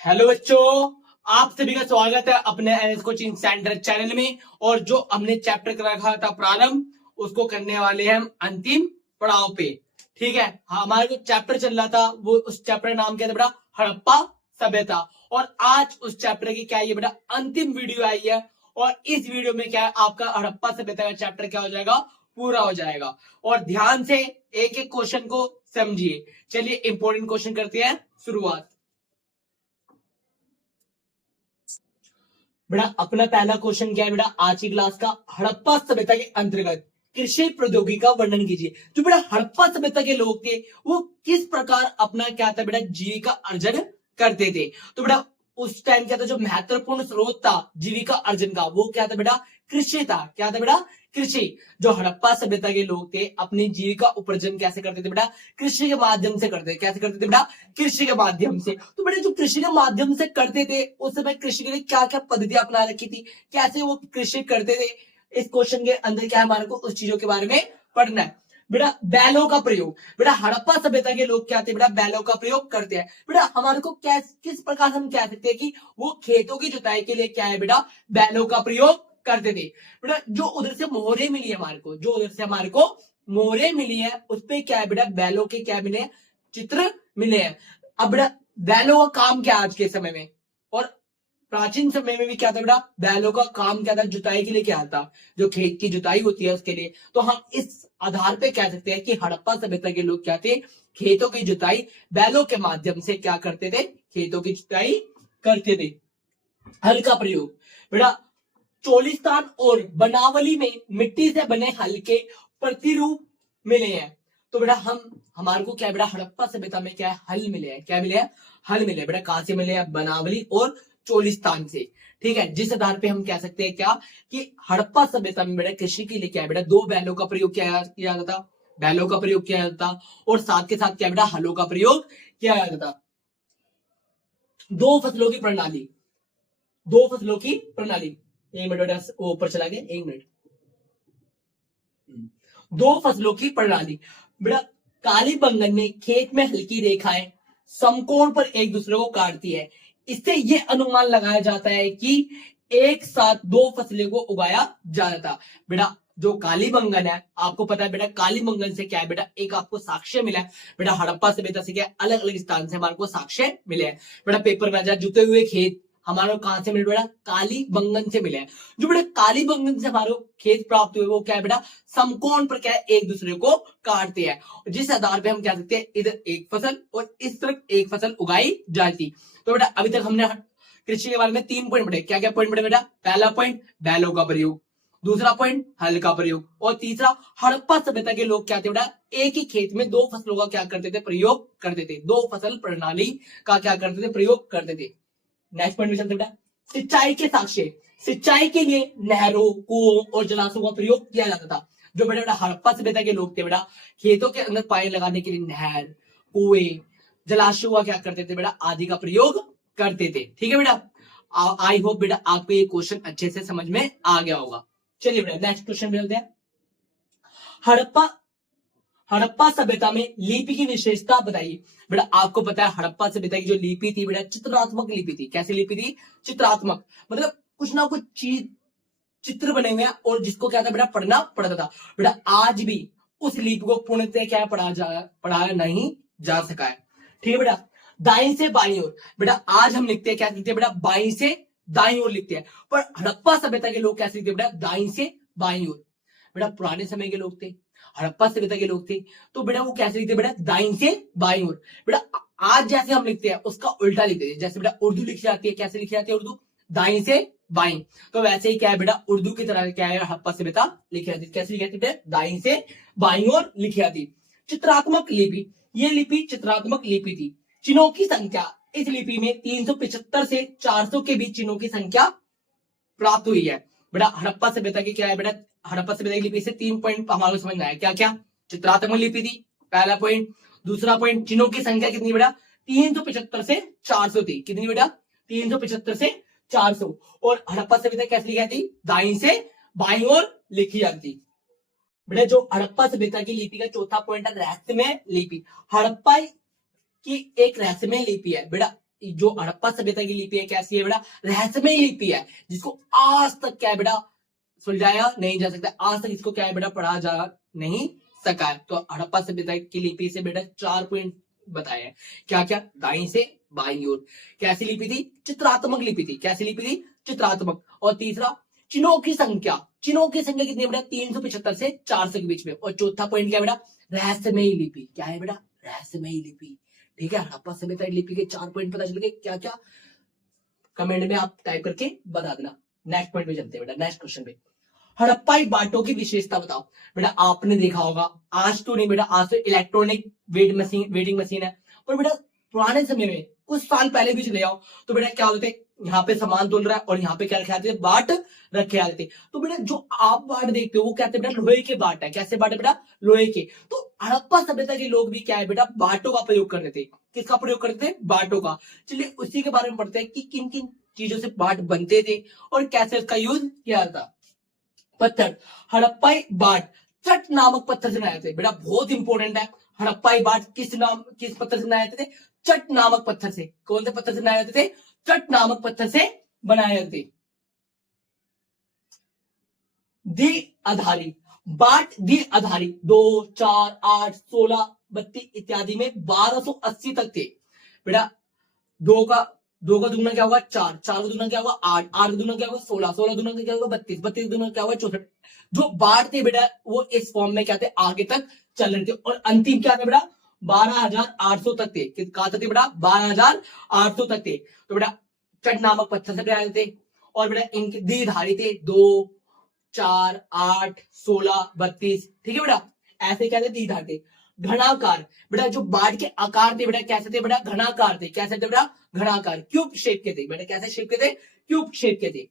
Hello बच्चों, आप सभी का स्वागत है अपने एनएस कोचिंग सेंटर चैनल में। और जो हमने चैप्टर कर रखा था प्रारंभ, उसको करने वाले हैं हम अंतिम पड़ाव पे। ठीक है, हमारा जो चैप्टर चल रहा था वो उस चैप्टर का नाम क्या था बेटा? हड़प्पा सभ्यता। और आज उस चैप्टर की क्या है बेटा? अंतिम वीडियो आई है। और इस वीडियो में क्या है, आपका हड़प्पा सभ्यता का चैप्टर क्या हो जाएगा? पूरा हो जाएगा। और ध्यान से एक एक क्वेश्चन को समझिए। चलिए इंपॉर्टेंट क्वेश्चन करते हैं शुरुआत। बेटा अपना पहला क्वेश्चन क्या है बेटा आज की क्लास का? हड़प्पा सभ्यता के अंतर्गत कृषि प्रौद्योगिकी का वर्णन कीजिए। जो बेटा हड़प्पा सभ्यता के लोग थे वो किस प्रकार अपना क्या था बेटा जीविका अर्जन करते थे। तो बेटा उस टाइम क्या था, जो महत्वपूर्ण स्रोत था जीविका अर्जन का वो क्या था बेटा? कृषि था। क्या था बेटा? कृषि। जो हड़प्पा सभ्यता के लोग थे अपनी जीविका उपार्जन कैसे करते थे बेटा? कृषि के माध्यम से करते। कैसे करते थे बेटा? कृषि के माध्यम से। तो बेटा जो कृषि के माध्यम से करते थे उस समय कृषि के लिए क्या क्या पद्धतियां अपना रखी थी, कैसे वो कृषि करते थे, इस क्वेश्चन के अंदर क्या है हमारे को उस चीजों के बारे में पढ़ना है। बेटा बैलों का प्रयोग। बेटा हड़प्पा सभ्यता के लोग क्या थे बेटा? बैलों का प्रयोग करते हैं। बेटा हमारे को किस प्रकार हम कह सकते हैं कि वो खेतों की जुताई के लिए क्या है बेटा? बैलों का प्रयोग करते थे। बेटा जो उधर से मोहरे मिली है हमारे को, जो उधर से हमारे को मोहरे मिली है उस पे क्या है बेटा? बैलों के क्या मिले? चित्र मिले हैं। अब बेटा बैलों का काम क्या आज के समय में और प्राचीन समय में भी क्या था बेटा? बैलों का काम क्या था? जुताई के लिए क्या था? जो खेत की जुताई होती है उसके लिए। तो हम इस आधार पे कह सकते हैं कि हड़प्पा सभ्यता के लोग क्या थे? खेतों की जुताई बैलों के माध्यम से क्या करते थे? खेतों की जुताई करते थे। हल का प्रयोग। बेटा चोलिस्तान और बनावली में मिट्टी से बने हल के प्रतिरूप मिले हैं। तो बेटा हमारे को क्या बेटा? हड़प्पा सभ्यता में क्या है? हल मिले हैं। क्या मिले हैं? हल मिले हैं। बेटा कहां से मिले हैं? बनावली और चोलिस्तान से। ठीक है, जिस आधार पे हम कह सकते हैं क्या कि हड़प्पा सभ्यता में बेटा कृषि के लिए क्या है बेटा? दो बैलों का प्रयोग किया जाता था। बैलों का प्रयोग किया जाता था और साथ के साथ क्या बेटा? हलों का प्रयोग किया जाता था। दो फसलों की प्रणाली। दो फसलों की प्रणाली। एक मिनट बेटा, वो ऊपर चला गया, एक मिनट। दो फसलों की प्रणाली। बेटा काली बंगन में खेत में हल्की रेखाएं समकोण पर एक दूसरे को काटती है। इससे यह अनुमान लगाया जाता है कि एक साथ दो फसलें को उगाया जाता था। बेटा जो काली बंगन है, आपको पता है बेटा काली बंगन से क्या है बेटा? एक आपको साक्ष्य मिला है। बेटा हड़प्पा सभ्यता से क्या अलग अलग स्थान से हमारे को साक्ष्य मिले हैं। बेटा पेपर में आ जाए जुते हुए खेत हमारे को कहां से मिले बेटा? काली बंगन से मिले हैं। जो बेटा काली बंगन से हमारे खेत प्राप्त हुए वो क्या है बेटा? समकोण पर क्या है? एक दूसरे को काटते हैं। जिस आधार पे हम कह सकते हैं इधर एक फसल और इस तरफ एक फसल उगाई जाती। तो बेटा अभी तक हमने कृषि के बारे में 3 पॉइंट पढ़े। क्या क्या पॉइंट पढ़े बेटा? पहला पॉइंट बैलों का प्रयोग, दूसरा पॉइंट हल का प्रयोग, और तीसरा हड़प्पा सभ्यता के लोग क्या थे बेटा? एक ही खेत में दो फसलों का क्या करते थे? प्रयोग करते थे। दो फसल प्रणाली का क्या करते थे? प्रयोग करते थे। नेक्स्ट पॉइंट में चलते बेटा सिंचाई के साक्ष्य। सिंचाई के लिए नहरों, कुओं और जलाशयों का प्रयोग किया जाता था। जो बेटा हड़प्पा सभ्यता के लोग थे बेटा खेतों के अंदर पानी लगाने के लिए नहर, कुएं, जलाशयों का क्या करते थे बेटा? आदि का प्रयोग करते थे। ठीक है बेटा, आई होप बेटा आपको ये क्वेश्चन अच्छे से समझ में आ गया होगा। चलिए बेटा नेक्स्ट क्वेश्चन मिलते हैं। हड़प्पा हड़प्पा सभ्यता में लिपि की विशेषता बताइए। बेटा आपको पता है हड़प्पा सभ्यता की जो लिपि थी बेटा चित्रात्मक लिपि थी। कैसी लिपि थी? चित्रात्मक। मतलब कुछ ना कुछ चीज चित्र बने हुए हैं और जिसको क्या था बेटा? पढ़ना पड़ता था। बेटा आज भी उस लिपि को पूर्णतः क्या पढ़ाया नहीं जा सका है। ठीक है बेटा, दाई से बाई ओर। बेटा आज हम लिखते हैं क्या लिखते हैं बेटा? बाई से दाई ओर लिखते हैं। पर हड़प्पा सभ्यता के लोग कैसे लिखते हैं बेटा? दाई से बाई ओर। बेटा पुराने समय के लोग थे, हड़प्पा सभ्यता के लोग थे, तो बेटा वो कैसे लिखते बेटा? दाई से बाई ओर। बेटा आज जैसे हम लिखते हैं उसका उल्टा लिखते हैं। जैसे बेटा उर्दू लिखी जाती है, कैसे लिखी जाती है उर्दू? दाई से बाई। तो वैसे ही क्या है बेटा उर्दू की तरह क्या है हड़प्पा सभ्यता लिखी जाती है। कैसे लिखी जाती है? दाई से बाई ओर लिखी जाती। चित्रात्मक लिपि। ये लिपि चित्रात्मक लिपि थी। चिन्हों की संख्या। इस लिपि में 375 से 400 के बीच चिन्हों की संख्या प्राप्त हुई है। बेटा हड़प्पा सभ्यता की क्या है बेटा? हड़प्पा सभ्यता की लिपि से 3 पॉइंट हमारे समझ में आया। क्या क्या? चित्रात्मक लिपि थी, पहला पॉइंट। दूसरा पॉइंट चिन्हों की संख्या कितनी बेटा? 375 से 400 थी। कितनी बेटा? 375 से 400। और हड़प्पा सभ्यता कैसे लिखी जाती? दाई से बाई ओर लिखी जाती। बेटा जो हड़प्पा सभ्यता की लिपि का चौथा पॉइंट है रहस्यमय लिपि। हड़प्पा की एक रहस्यमय लिपि है बेटा। जो हड़प्पा सभ्यता की लिपि है कैसी है बेटा, रहस्यमय लिपि है, जिसको आज तक क्या है बेटा सुलझाया नहीं जा सकता, आज तक इसको क्या है बेटा पढ़ा जा नहीं सका है। तो हड़प्पा सभ्यता की लिपि से बेटा 4 पॉइंट बताए हैं, क्या क्या, दाई से बाई ओर। कैसी लिपि थी, चित्रात्मक लिपि थी। कैसी लिपि थी, चित्रात्मक। और तीसरा, चिन्हों की संख्या, चिन्हों की संख्या कितनी है बेटा, 375 से 400 के बीच में। और चौथा पॉइंट क्या है बेटा, रहस्यमयी लिपि। क्या है बेटा, रहस्यमयी लिपि। ठीक है, हड़प्पा सभ्यता की लिपि के 4 पॉइंट पता चल गए, क्या क्या, कमेंट में आप टाइप करके बता देना। नेक्स्ट पॉइंट पे चलते हैं बेटा, नेक्स्ट क्वेश्चन पे। हड़प्पाई बाटों की विशेषता बताओ। बेटा आपने देखा होगा, आज तो नहीं बेटा, आज तो इलेक्ट्रॉनिक वेटिंग मशीन है, पर बेटा पुराने समय में कुछ साल पहले भी चले जाओ तो बेटा क्या होते थे, यहाँ पे सामान तोल रहा है और यहाँ पे क्या रखे आते थे, बाट रखे आते थे। तो बेटा जो आप बाट देखते हो वो कहते हैं बेटा लोहे के बाट है। कैसे बाट है बेटा, लोहे के। तो हड़प्पा सभ्यता के लोग भी क्या है बेटा, बाटों का प्रयोग करते थे। किसका प्रयोग करते थे, बाटों का। चलिए उसी के बारे में पढ़ते हैं कि किन किन चीजों से बाट बनते थे और कैसे उसका यूज किया जाता। पत्थर, हड़प्पाई बाट चट नामक पत्थर से बनाए थे। बेटा बहुत इंपॉर्टेंट है, हड़प्पाई बाट किस पत्थर से बनाए जाते थे, चट नामक पत्थर से। कौन से पत्थर से बनाए जाते थे, चट नामक पत्थर से बनाए जाते थे। द्विआधारी बाट, द्विआधारी 2, 4, 8, 16, 32 इत्यादि में 1280 तक थे। बेटा दो का दुगना क्या होगा, 4, 4 का दुगना क्या होगा, 8, 8 का दुगना क्या होगा, 16, 16 का दुगना क्या होगा, 32, 32 का दुगना क्या होगा, 64। जो बाट थे बेटा वो इस फॉर्म में क्या थे, आगे तक चल रहे थे। और अंतिम क्या थे बेटा, 12,800 तक थे। कहा तक थे बेटा, 12,800 तक थे। तो बेटा चट नामक पत्थर से बनाए थे। और बेटा इनके द्विधारी थे, 2, 4, 8, 16, 32। ठीक है बेटा, ऐसे क्या थे, द्विधारी थे। घनाकार, बेटा जो बाढ़ के आकार थे बेटा कैसे थे बेटा, घनाकार थे। कैसे थे बेटा, घनाकार, क्यूब शेप के थे। बेटा कैसे शेप के थे, क्यूब शेप के थे।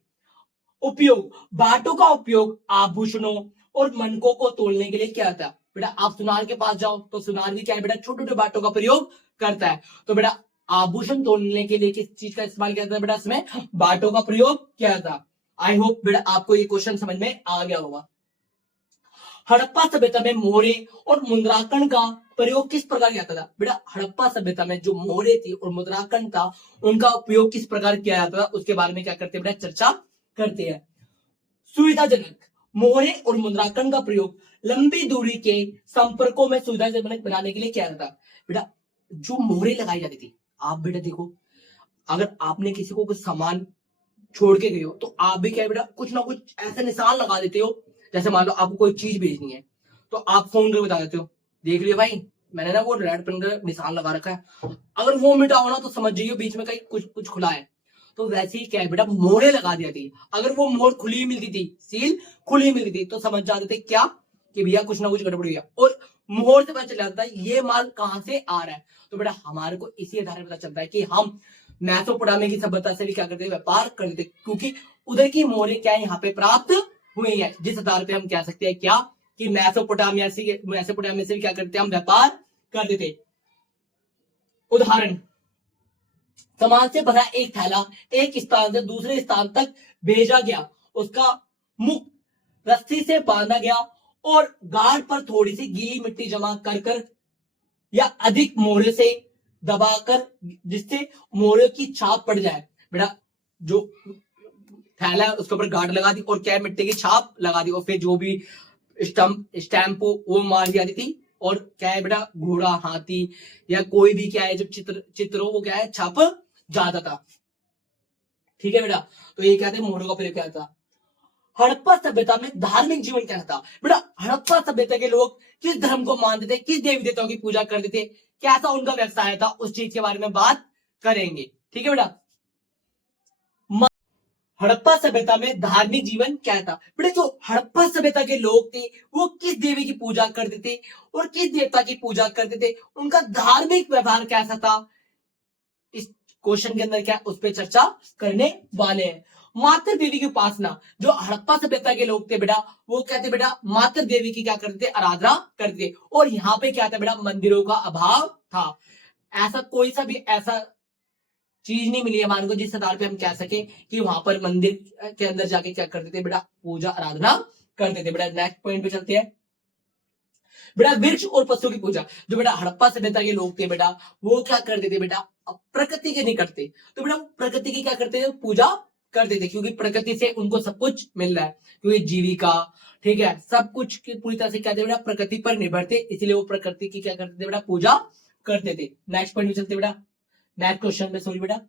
उपयोग, बाटों का उपयोग आभूषणों और मनकों को तोलने के लिए किया था। बेटा आप सुनार के पास जाओ तो सुनार भी क्या है बेटा, छोटे छोटे बाटों का प्रयोग करता है। तो बेटा आभूषण तोलने के लिए किस चीज का इस्तेमाल किया था बेटा, इसमें बाटों का प्रयोग किया था। आई होप बेटा आपको ये क्वेश्चन समझ में आ गया होगा। हड़प्पा सभ्यता में मोहरे और मुद्रांकन का प्रयोग किस प्रकार किया जाता था। बेटा हड़प्पा सभ्यता में जो मोहरे थी और मुद्रांकन था उनका उपयोग किस प्रकार किया जाता था, उसके बारे में क्या करते हैं बेटा, चर्चा करते हैं। सुविधाजनक, मोहरे और मुद्रांकन का प्रयोग लंबी दूरी के संपर्कों में सुविधाजनक बनाने के लिए किया जाता। बेटा जो मोहरे लगाई जाती थी, आप बेटा देखो, अगर आपने किसी को कुछ सामान छोड़ के गए हो तो आप भी क्या है बेटा कुछ ना कुछ ऐसा निशान लगा देते हो। जैसे मान लो आपको कोई चीज भेजनी है तो आप फोन करके बता देते हो, देख लियो भाई मैंने ना वो रेड पेन का निशान लगा रखा है, अगर वो मिटा हो ना तो समझ जाइए बीच में कहीं कुछ कुछ खुला है। तो वैसे ही क्या है बेटा, मोहरे लगा दिया थी। अगर वो मोहर खुली मिलती थी, सील खुली मिलती थी, तो समझ जाते थे क्या कि भैया कुछ ना कुछ गड़बड़ गया। और मोहर से पता चल जाता है ये माल कहां से आ रहा है। तो बेटा हमारे को इसी आधार पर पता चलता है कि हम मेसोपोटामिया की सभ्यता से भी क्या करते थे, व्यापार करते थे, क्योंकि उधर की मोहरे क्या है यहाँ पे प्राप्त हुई है। जिस आधार पे हम कह सकते हैं क्या कि मेसोपोटामिया से भी क्या करते हैं, हम व्यापार करते थे। उदाहरण, सामान से भरा एक थैला एक स्थान से दूसरे स्थान तक भेजा गया, उसका मुख रस्सी से बांधा गया और गार्ड पर थोड़ी सी गीली मिट्टी जमा कर कर या अधिक मोहरे से दबाकर, जिससे मोहरे की छाप पड़ जाए। बेटा जो थैला है उसके ऊपर गार्ड लगा दी और क्या मिट्टी की छाप लगा दी और फिर जो भी स्टैंप वो मार दी थी। और क्या है बेटा, घोड़ा, हाथी या कोई भी क्या है जो चित्र हो वो क्या है, छप जाता था। ठीक है बेटा, तो ये क्या थे, मोहरों का प्रयोग किया था। हड़प्पा सभ्यता में धार्मिक जीवन क्या था। बेटा हड़प्पा सभ्यता के लोग किस धर्म को मानते थे, किस देवी देवताओं की पूजा करते थे, कैसा उनका व्यवसाय था, उस चीज के बारे में बात करेंगे। ठीक है बेटा, हड़प्पा सभ्यता में धार्मिक जीवन क्या था। बेटा जो हड़प्पा सभ्यता के लोग थे वो किस देवी की पूजा करते थे और किस देवता की पूजा करते थे, उनका धार्मिक व्यवहार कैसा था, इस क्वेश्चन के अंदर क्या उस पर चर्चा करने वाले हैं। मातृ देवी की उपासना, जो हड़प्पा सभ्यता के लोग थे बेटा वो क्या थे बेटा, मातृ देवी की क्या करते थे, आराधना करते थे। और यहाँ पे क्या था बेटा, मंदिरों का अभाव था। ऐसा कोई सा भी ऐसा चीज नहीं मिली हमारे को जिस आधार पे हम कह सके कि वहां पर मंदिर के अंदर जाके क्या करते थे बेटा, पूजा आराधना करते थे। बेटा नेक्स्ट पॉइंट पे चलते हैं। बेटा वृक्ष और पशुओं की पूजा, जो बेटा हड़प्पा सभ्यता के लोग थे बेटा, वो क्या करते थे बेटा, प्रकृति के नहीं करते, तो बेटा प्रकृति की क्या करते थे, पूजा करते थे, क्योंकि प्रकृति से उनको सब कुछ मिल रहा है, क्योंकि जीविका, ठीक है, सब कुछ पूरी तरह से क्या थे बेटा, प्रकृति पर निर्भर थे, इसलिए वो प्रकृति की क्या करते थे बेटा, पूजा करते थे। नेक्स्ट पॉइंट में चलते बेटा, नेक्स्ट क्वेश्चन में, सॉरी बेटा,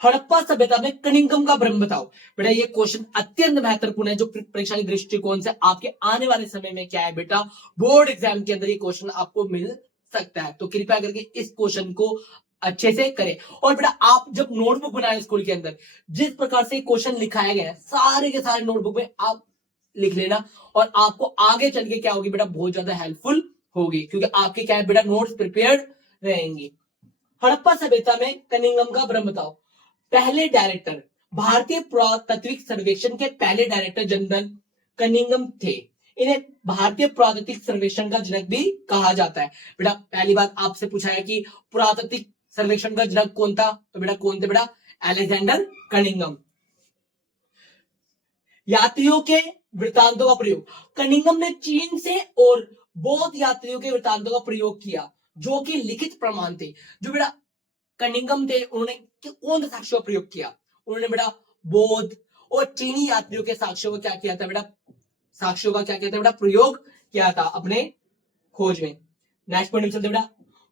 हड़प्पा सभ्यता में कनिंगम का भ्रम बताओ। बेटा ये क्वेश्चन अत्यंत महत्वपूर्ण है, जो परीक्षा के दृष्टिकोण से आपके आने वाले समय में क्या है बेटा, बोर्ड एग्जाम के अंदर ये क्वेश्चन आपको मिल सकता है, तो कृपया करके इस क्वेश्चन को अच्छे से करें। और बेटा आप जब नोटबुक बनाए स्कूल के अंदर, जिस प्रकार से क्वेश्चन लिखाया गया है, सारे के सारे नोटबुक में आप लिख लेना, और आपको आगे चल के क्या होगी बेटा, बहुत ज्यादा हेल्पफुल होगी, क्योंकि आपके क्या है बेटा, नोट्स प्रिपेयर्ड रहेंगी। हड़प्पा सभ्यता में कनिंगम का भ्रम बताओ। पहले डायरेक्टर, भारतीय पुरातात्विक सर्वेक्षण के पहले डायरेक्टर जनरल कनिंगम थे। इन्हें भारतीय पुरातात्विक सर्वेक्षण का जनक भी कहा जाता है। बेटा पहली बात आपसे पूछा है कि पुरातात्विक सर्वेक्षण का जनक कौन था, तो बेटा कौन थे बेटा, अलेक्जेंडर कनिंगम। यात्रियों के वृत्तांतों का प्रयोग, कनिंगम ने चीन से और बौद्ध यात्रियों के वृत्तांतों का प्रयोग किया, जो कि लिखित प्रमाण थे। जो बेटा कनिंगम थे, उन्होंने कौन सा साक्ष्यों का प्रयोग किया, उन्होंने बेटा बौद्ध और चीनी यात्रियों के साक्ष्यों का क्या किया था बेटा, साक्ष्यों का क्या किया था बेटा, प्रयोग किया था अपने खोज में। नेक्स्ट पॉइंट चलते बेटा,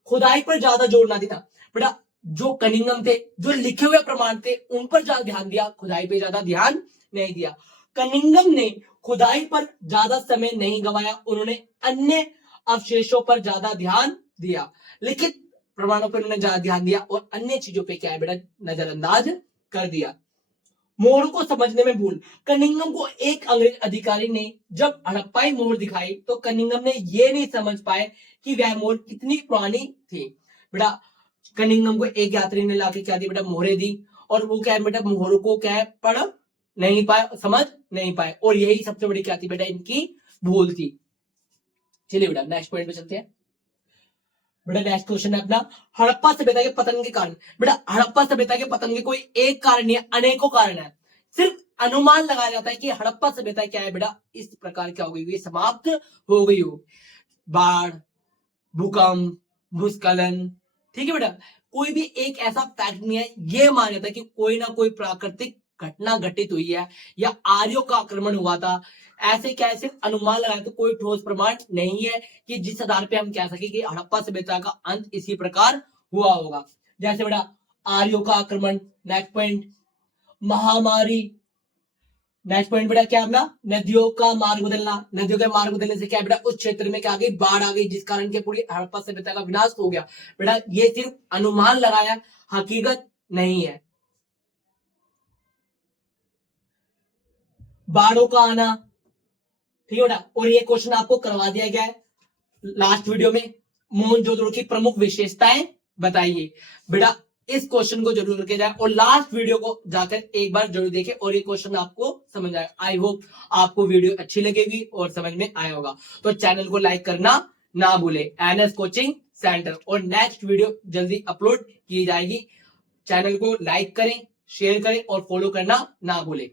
खुदाई पर ज्यादा जोर ना देना। बेटा जो कनिंगम थे, जो लिखे हुए प्रमाण थे उन पर ज्यादा ध्यान दिया, खुदाई पे ज्यादा ध्यान नहीं दिया। कनिंगम ने खुदाई पर ज्यादा समय नहीं गवाया, उन्होंने अन्य अवशेषों पर ज्यादा ध्यान दिया, लिखित प्रमाणों पर उन्होंने ज्यादा ध्यान दिया और अन्य चीजों पे क्या है बेटा, नजरअंदाज कर दिया। मोहरों को समझने में भूल, कनिंगम को एक अंग्रेज अधिकारी ने जब हड़प्पाई मोहर दिखाई, तो कनिंगम ने ये नहीं समझ पाए कि वह मोहर कितनी पुरानी थी। बेटा कनिंगम को एक यात्री ने लाके क्या दी बेटा, मोहरें दी, और वो क्या है बेटा, मोहरों को क्या है, पढ़ नहीं पाए, समझ नहीं पाए, और यही सबसे बड़ी क्या थी बेटा, इनकी भूल थी। चलिए बेटा नेक्स्ट पॉइंट पे चलते हैं। बेटा नेक्स्ट क्वेश्चन है अपना, हड़प्पा सभ्यता के पतन के कारण। बेटा हड़प्पा सभ्यता के पतन के कोई एक कारण नहीं है, अनेकों कारण है। सिर्फ अनुमान लगाया जाता है कि हड़प्पा सभ्यता क्या है बेटा, इस प्रकार क्या हो गई, समाप्त हो गई हो। बाढ़, भूकंप, भूस्खलन, ठीक है बेटा, कोई भी एक ऐसा फैक्ट नहीं है, ये माना जाता है कि कोई ना कोई प्राकृतिक घटना घटित हुई है या आर्यों का आक्रमण हुआ था। ऐसे क्या है, सिर्फ अनुमान लगाए, तो कोई ठोस प्रमाण नहीं है कि जिस आधार पे हम कह सके कि हड़प्पा सभ्यता का अंत इसी प्रकार हुआ होगा। जैसे बेटा आर्यों का आक्रमण, नेक्स्ट पॉइंट महामारी, नेक्स्ट पॉइंट बेटा क्या अपना, नदियों का मार्ग बदलना, नदियों के मार्ग बदलने से क्या बेटा, उस क्षेत्र में क्या आ गई, बाढ़ आ गई, जिस कारण के पूरी हड़प्पा सभ्यता का विनाश हो गया। बेटा ये सिर्फ अनुमान लगाया, हकीकत नहीं है। बाढ़ों का आना, ठीक है बेटा, और ये क्वेश्चन आपको करवा दिया गया है लास्ट वीडियो में, मोहनजोदड़ो की प्रमुख विशेषताएं बताइए। बेटा इस क्वेश्चन को जरूर करके जाए और लास्ट वीडियो को जाकर एक बार जरूर देखें और ये क्वेश्चन आपको समझ आए। आई होप आपको वीडियो अच्छी लगेगी और समझ में आया होगा। तो चैनल को लाइक करना ना भूले, एनएस कोचिंग सेंटर, और नेक्स्ट वीडियो जल्दी अपलोड की जाएगी। चैनल को लाइक करें, शेयर करें और फॉलो करना ना भूलें।